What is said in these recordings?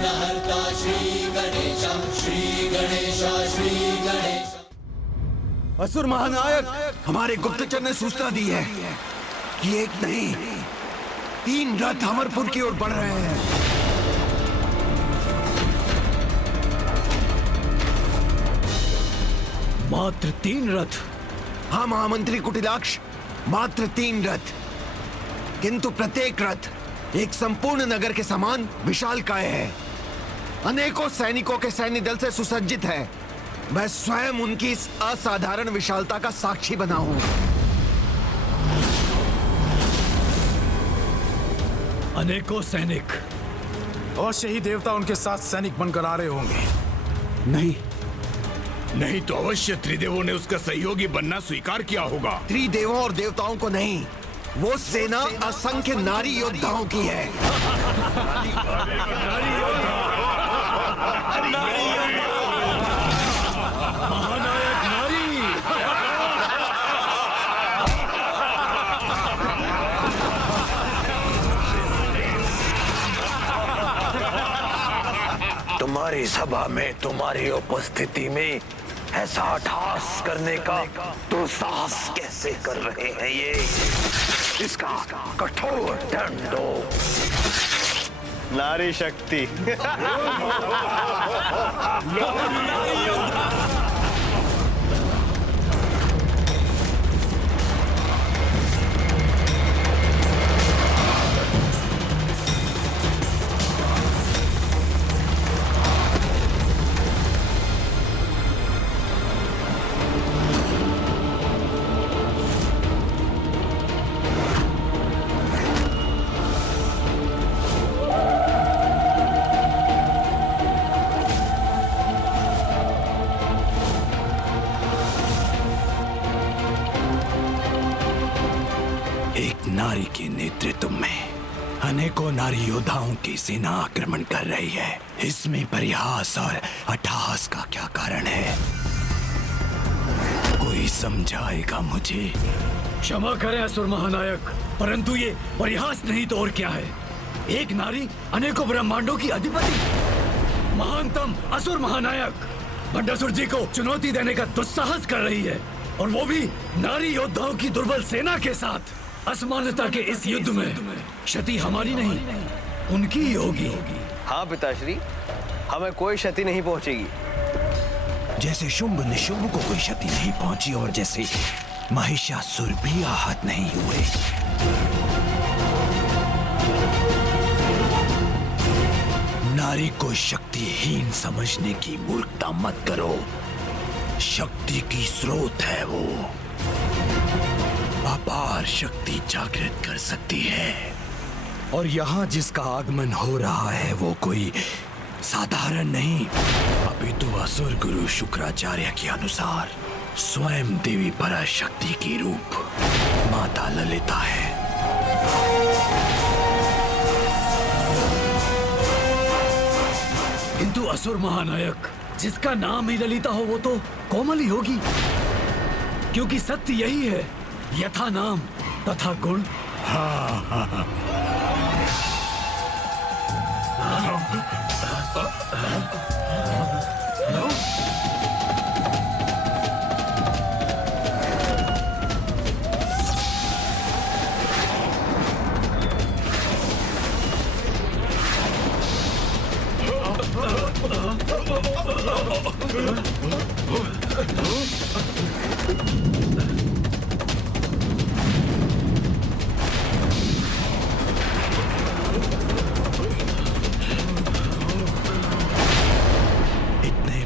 विघ्नहर्ता श्री गणेश, श्री गणेश, श्री गणेश। असुर महानायक, हमारे गुप्तचर ने सूचना दी है कि एक नहीं 3 रथ अमरपुर की ओर बढ़ रहे हैं। मात्र 3 रथ? हाँ महामंत्री कुटिलाक्ष, मात्र 3 रथ, किंतु प्रत्येक रथ एक संपूर्ण नगर के समान विशालकाय है। अनेकों सैनिकों के सैन्य दल से सुसज्जित है। मैं स्वयं उनकी इस असाधारण विशालता का साक्षी बना हूं। अनेकों सैनिक? अवश्य ही देवता उनके साथ सैनिक बनकर आ रहे होंगे। नहीं तो अवश्य त्रिदेवों ने उसका सहयोगी बनना स्वीकार किया होगा। त्रिदेवों और देवताओं को नहीं, वो सेना असंख्य नारी योद्धाओं की है। महानायक नारी! तुम्हारी सभा में तुम्हारी उपस्थिति में ऐसा अट्टहास करने का तो साहस कैसे कर रहे हैं ये? इसका कठोर दंड दो। नारी शक्ति। नारी के नेतृत्व में अनेकों नारी योद्धाओं की सेना आक्रमण कर रही है। इसमें परिहास और अट्टहास का क्या कारण है? कोई समझाएगा मुझे? क्षमा करें असुर महानायक, परंतु ये परिहास नहीं तो और क्या है? एक नारी अनेकों ब्रह्मांडों की अधिपति, महानतम असुर महानायक भंडासुर जी को चुनौती देने का दुस्साहस कर रही है, और वो भी नारी योद्धाओं की दुर्बल सेना के साथ। असमानता के इस युद्ध में क्षति हमारी नहीं, उनकी ही होगी। हाँ पिताश्री, हमें कोई क्षति नहीं पहुंचेगी। जैसे शुंभ निशुंभ को कोई क्षति नहीं पहुंची और जैसे महिषासुर भी आहत नहीं हुए। नारी को शक्तिहीन समझने की मूर्खता मत करो। शक्ति की स्रोत है वो, अपार शक्ति जागृत कर सकती है। और यहाँ जिसका आगमन हो रहा है वो कोई साधारण नहीं, अपितु असुर गुरु शुक्राचार्य के अनुसार स्वयं देवी पराशक्ति की रूप माता ललिता है। किंतु असुर महानायक, जिसका नाम ही ललिता हो वो तो कोमल ही होगी, क्योंकि सत्य यही है, यथा नाम तथा गुण।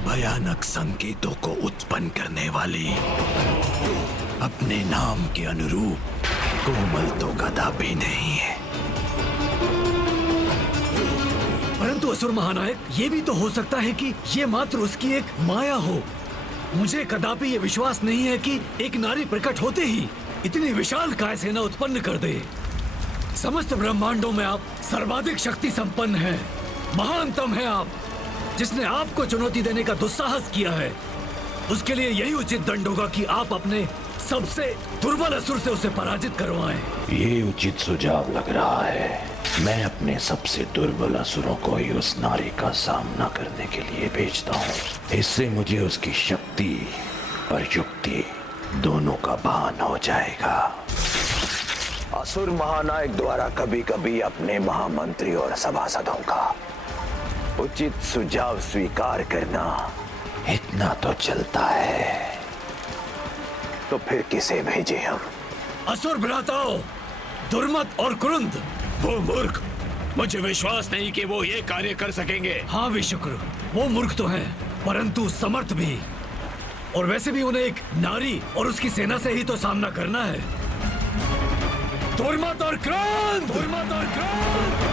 भयानक संकेतों को उत्पन्न करने वाली, अपने नाम के अनुरूप कोमल तो कदापि नहीं है। परंतु असुर महानायक, ये भी तो हो सकता है कि ये मात्र उसकी एक माया हो। मुझे कदापि ये विश्वास नहीं है कि एक नारी प्रकट होते ही इतनी विशाल काय सेना उत्पन्न कर दे। समस्त ब्रह्मांडों में आप सर्वाधिक शक्ति संपन्न हैं, महानतम है आप। जिसने आपको चुनौती देने का दुस्साहस किया है, उसके लिए यही उचित दंड होगा कि आप अपने सबसे दुर्बल असुर से उसे पराजित करवाएं। ये उचित सुझाव लग रहा है। मैं अपने सबसे दुर्बल असुरों को ही उस नारी का सामना करने के लिए भेजता हूँ। इससे मुझे उसकी शक्ति और युक्ति दोनों का भान हो जाएगा। असुर महानायक द्वारा कभी कभी अपने महामंत्री और सभासदों का उचित सुझाव स्वीकार करना इतना तो चलता है, तो फिर किसे भेजे हम? असुर भ्राताओं, दुर्मत और कुरुंद। वो मूर्ख, मुझे विश्वास नहीं कि वो ये कार्य कर सकेंगे। हाँ विशुक्र, वो मूर्ख तो हैं, परंतु समर्थ भी। और वैसे भी उन्हें एक नारी और उसकी सेना से ही तो सामना करना है। दुर्मत और क्रोध, दुर्मत और क्रोध।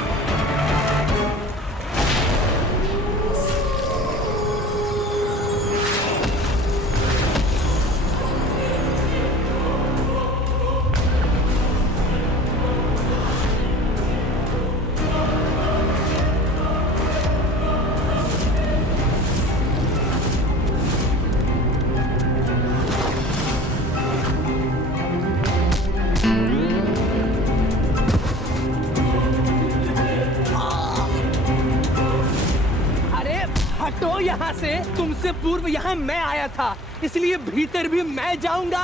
हटो यहाँ से, तुमसे पूर्व यहाँ मैं आया था, इसलिए भीतर भी मैं जाऊंगा।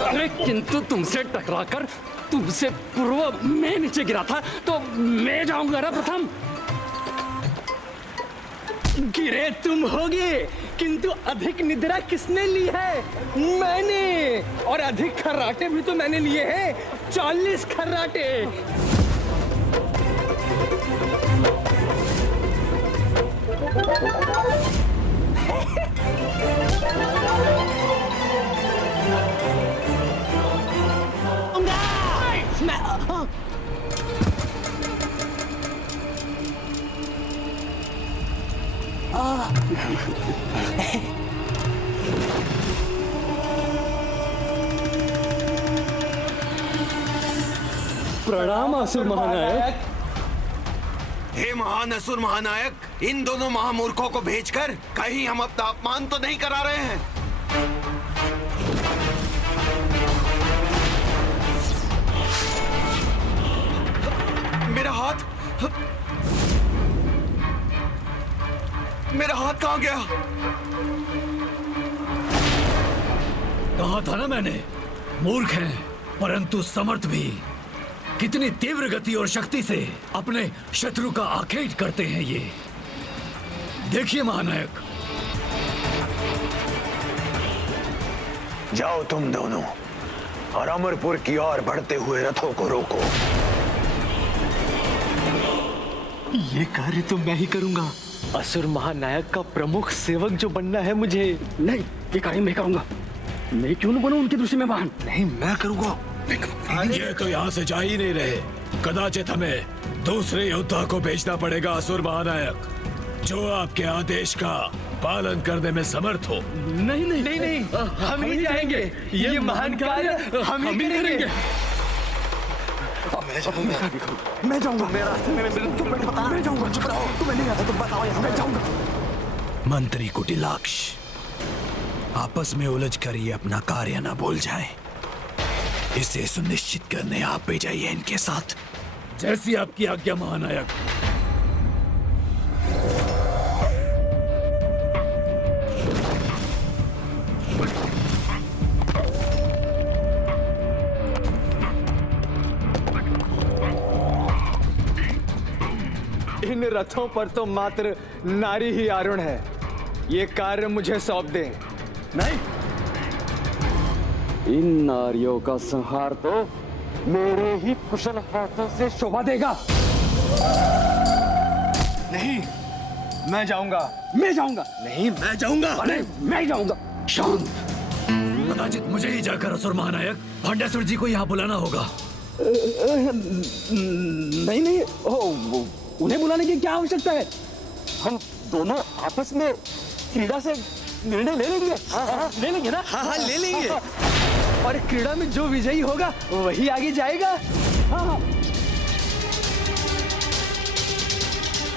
अरे किंतु तुमसे टकराकर तुमसे पूर्व मैं नीचे गिरा था, तो मैं जाऊंगा ना प्रथम। गिरे तुम होगे, किंतु अधिक निद्रा किसने ली है? मैंने। और अधिक खर्राटे भी तो मैंने लिए हैं, 40 खर्राटे। प्रणाम असुर महानायक। हे महान असुर महानायक, इन दोनों महामूर्खों को भेजकर कहीं हम अपना अपमान तो नहीं करा रहे हैं? मेरा हाथ, मेरा हाथ कहाँ गया? कहा था ना मैंने, मूर्ख हैं परंतु समर्थ भी। कितनी तीव्र गति और शक्ति से अपने शत्रु का आखेट करते हैं ये। देखिए महानायक। जाओ तुम दोनों और अमरपुर की ओर बढ़ते हुए रथों को रोको। ये कार्य तो मैं ही करूंगा। असुर महानायक का प्रमुख सेवक जो बनना है मुझे। नहीं, ये कार्य मैं करूंगा। मैं क्यों न बनूं उनकी दृष्टि में वाहन? नहीं, मैं करूंगा। ये तो यहाँ से जा ही नहीं रहे। कदाचित हमें दूसरे योद्धा को भेजना पड़ेगा असुर महानायक, जो आपके आदेश का पालन करने में समर्थ हो। नहीं नहीं नहीं नहीं, हम ही जाएंगे। ये महान कार्य हम ही करेंगे। मैं जाऊंगा। मेरे रास्ते में तुम बता। मैं जाऊंगा। चुप रहो, तुम्हें नहीं आता, तुम बताओ। मैं जाऊंगा। मंत्री कुटिलाक्ष, आपस में उलझ कर ये अपना कार्य न भूल जाए, इसे सुनिश्चित करने आप भी जाइए इनके साथ। जैसी आपकी आज्ञा महानायक। इन रथों पर तो मात्र नारी ही आरूढ़ है। ये कार्य मुझे सौंप दें। नहीं, इन नारियों का संहार तो मेरे ही कुशल हाथों से शोभा देगा। नहीं, मैं जाऊंगा। मैं जाऊंगा। नहीं, मैं जाऊंगा। अरे मैं जाऊंगा। शांत। कदाचित मुझे ही जाकर असुर महानायक भांडासुर जी को यहाँ बुलाना होगा। नहीं नहीं, उन्हें बुलाने की क्या आवश्यकता है? हम दोनों आपस में क्रीड़ा से निर्णय ले लेंगे। ले लेंगे ना? हाँ, ले लेंगे। और क्रीड़ा में जो विजयी होगा वही आगे जाएगा। हाँ।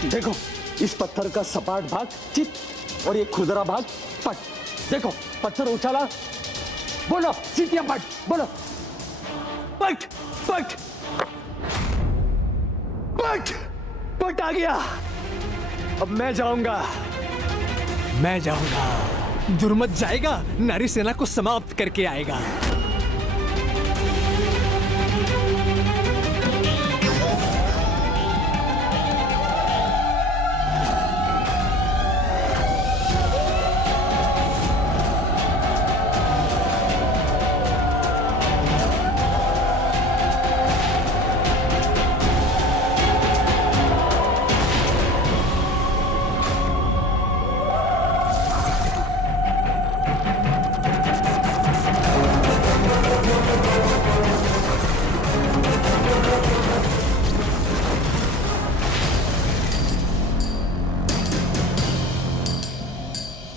देखो, इस पत्थर का सपाट भाग चित और ये खुरदरा भाग पट। देखो, पत्थर उछाला, बोलो चित या पट, बोलो। पट पट। लौट आ गया। अब मैं जाऊंगा। दुर्मत जाएगा, नारी सेना को समाप्त करके आएगा।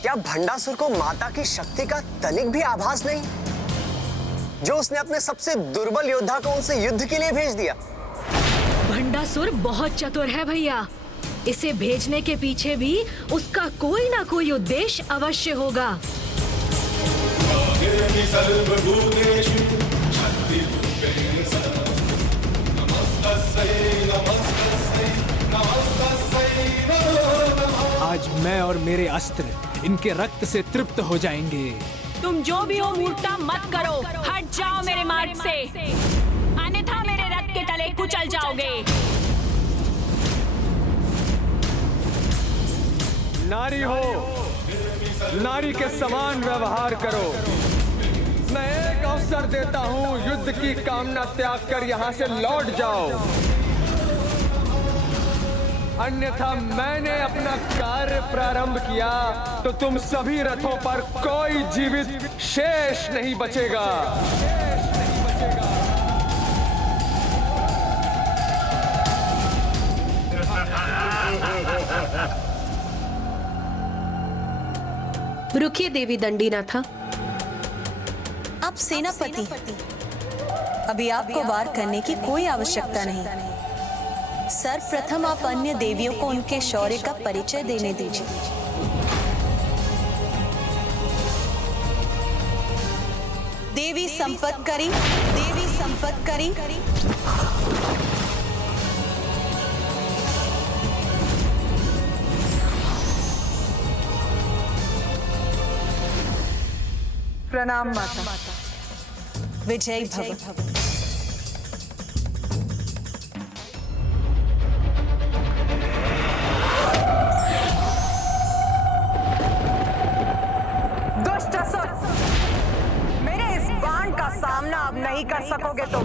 क्या भंडासुर को माता की शक्ति का तनिक भी आभास नहीं, जो उसने अपने सबसे दुर्बल योद्धा को उनसे युद्ध के लिए भेज दिया? भंडासुर बहुत चतुर है भैया। इसे भेजने के पीछे भी उसका कोई ना कोई उद्देश्य अवश्य होगा। आज मैं और मेरे अस्त्र इनके रक्त से तृप्त हो जाएंगे। तुम जो भी हो मूर्खता मत करो, हट जाओ मेरे मार्ग से, अन्यथा मेरे रथ के तले कुचल जाओगे। नारी हो, नारी के समान व्यवहार करो। मैं एक अवसर देता हूँ, युद्ध की कामना त्याग कर यहाँ से लौट जाओ, अन्यथा मैंने अपना कार्य प्रारंभ किया तो तुम सभी रथों पर कोई जीवित शेष नहीं बचेगा। रुकिए देवी दंडीनाथा। आप सेनापति, अभी आपको वार करने की कोई आवश्यकता नहीं। सर्वप्रथम आप अन्य देवियों को उनके शौर्य का परिचय देने दीजिए। देवी संपत्करी, देवी संपत्करी। प्रणाम माता। विजयी भव। सामना अब नहीं कर सकोगे तुम।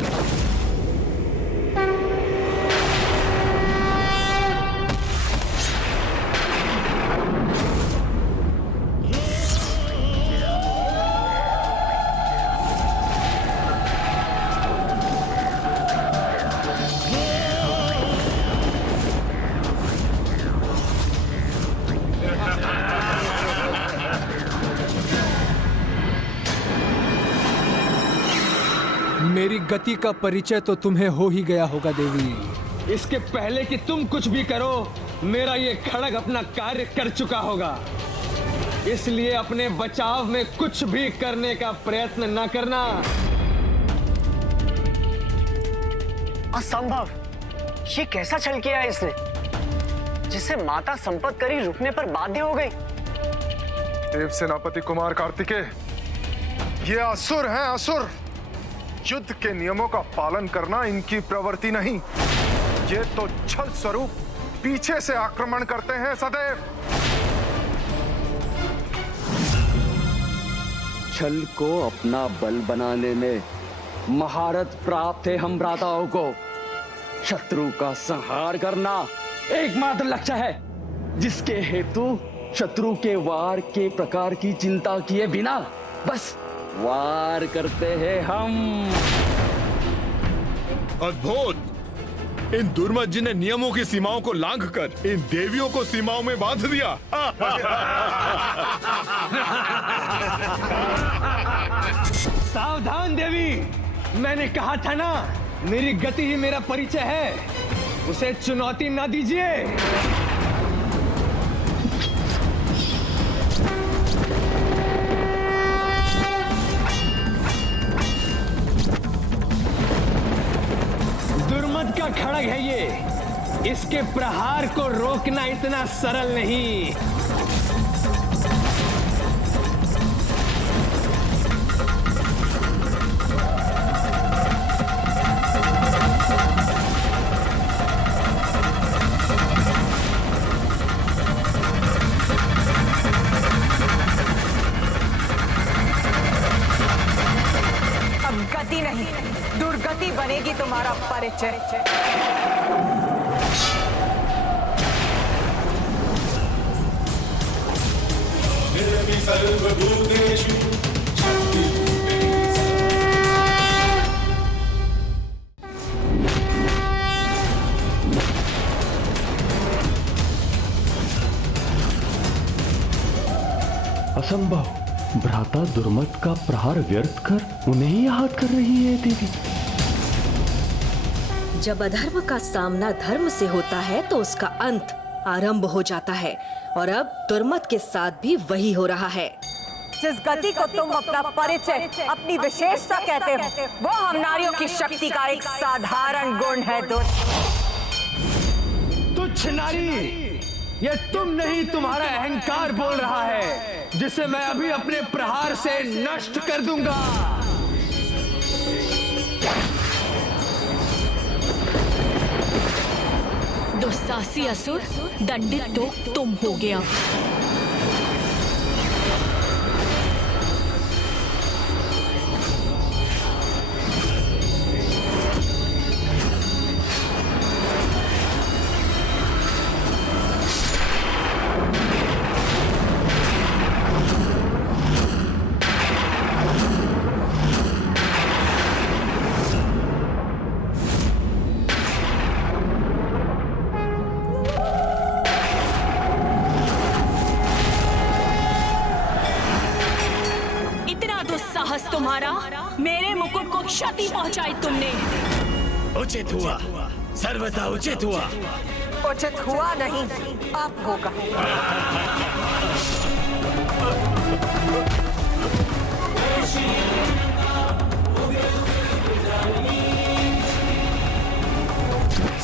मेरी गति का परिचय तो तुम्हें हो ही गया होगा देवी। इसके पहले कि तुम कुछ भी करो, मेरा ये खड़ग अपना कार्य कर चुका होगा। इसलिए अपने बचाव में कुछ भी करने का प्रयत्न न करना। असंभव! ये कैसा छल किया है इसने, जिसे माता संपत्करी रुकने पर बाध्य हो गई? देव सेनापति कुमार कार्तिकेय, ये असुर हैं, असुर। युद्ध के नियमों का पालन करना इनकी प्रवृत्ति नहीं, ये तो छल स्वरूप पीछे से आक्रमण करते हैं सदैव। छल को अपना बल बनाने में महारत प्राप्त है हम भ्राताओं को। शत्रु का संहार करना एकमात्र लक्ष्य है, जिसके हेतु शत्रु के वार के प्रकार की चिंता किए बिना बस वार करते हैं हम। अद्भुत! इन दुर्मत जी ने नियमों की सीमाओं को लांघकर इन देवियों को सीमाओं में बांध दिया। सावधान देवी, मैंने कहा था ना, मेरी गति ही मेरा परिचय है, उसे चुनौती ना दीजिए। दुर्मत का खड़ग है ये, इसके प्रहार को रोकना इतना सरल नहीं। अब गति नहीं, दुर्गति बनेगी तुम्हारा परिचय। सर्वभूतेषु असंभव। भ्राता दुर्मत का प्रहार व्यर्थ कर उन्हें ही आहत कर रही है देवी। जब अधर्म का सामना धर्म से होता है तो उसका अंत आरंभ हो जाता है, और अब दुर्मत के साथ भी वही हो रहा है। जिस गति को तुम अपना परिचय, अपनी विशेषता कहते हो, वो हम नारियों की शक्ति का एक साधारण गुण है। तुच्छ नारी, ये तुम नहीं, तुम्हारा अहंकार बोल रहा है, जिसे मैं अभी अपने प्रहार से नष्ट कर दूंगा। दुस्साहसी असुर, दंडित तो तुम हो गया। तुम्हारा, मेरे मुकुट को क्षति पहुंचाई तुमने। उचित हुआ, सर्वथा उचित हुआ। उचित हुआ नहीं, अब होगा।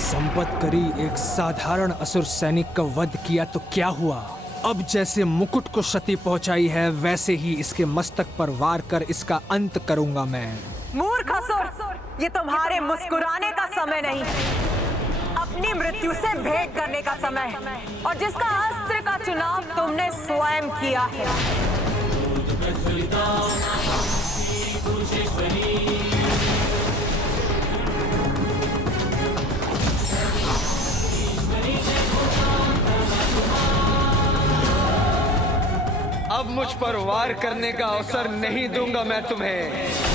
संपतकरी एक साधारण असुर सैनिक का वध किया तो क्या हुआ? अब जैसे मुकुट को क्षति पहुंचाई है, वैसे ही इसके मस्तक पर वार कर इसका अंत करूंगा मैं। मूर्ख असुर, ये तुम्हारे मुस्कुराने का समय नहीं, अपनी मृत्यु से भेंट करने का समय, और जिसका अस्त्र का चुनाव तुमने स्वयं किया है। अब मुझ पर वार करने का अवसर नहीं दूंगा मैं तुम्हें।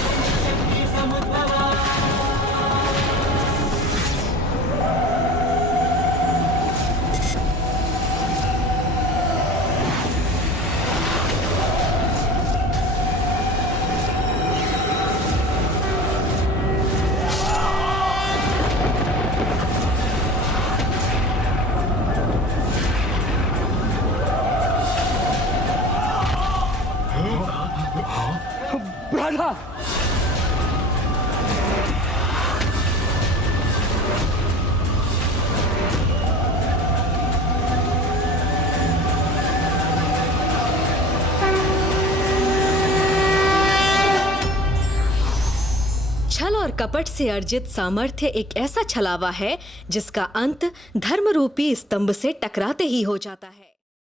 राधा, छल और कपट से अर्जित सामर्थ्य एक ऐसा छलावा है जिसका अंत धर्म रूपी स्तंभ से टकराते ही हो जाता है।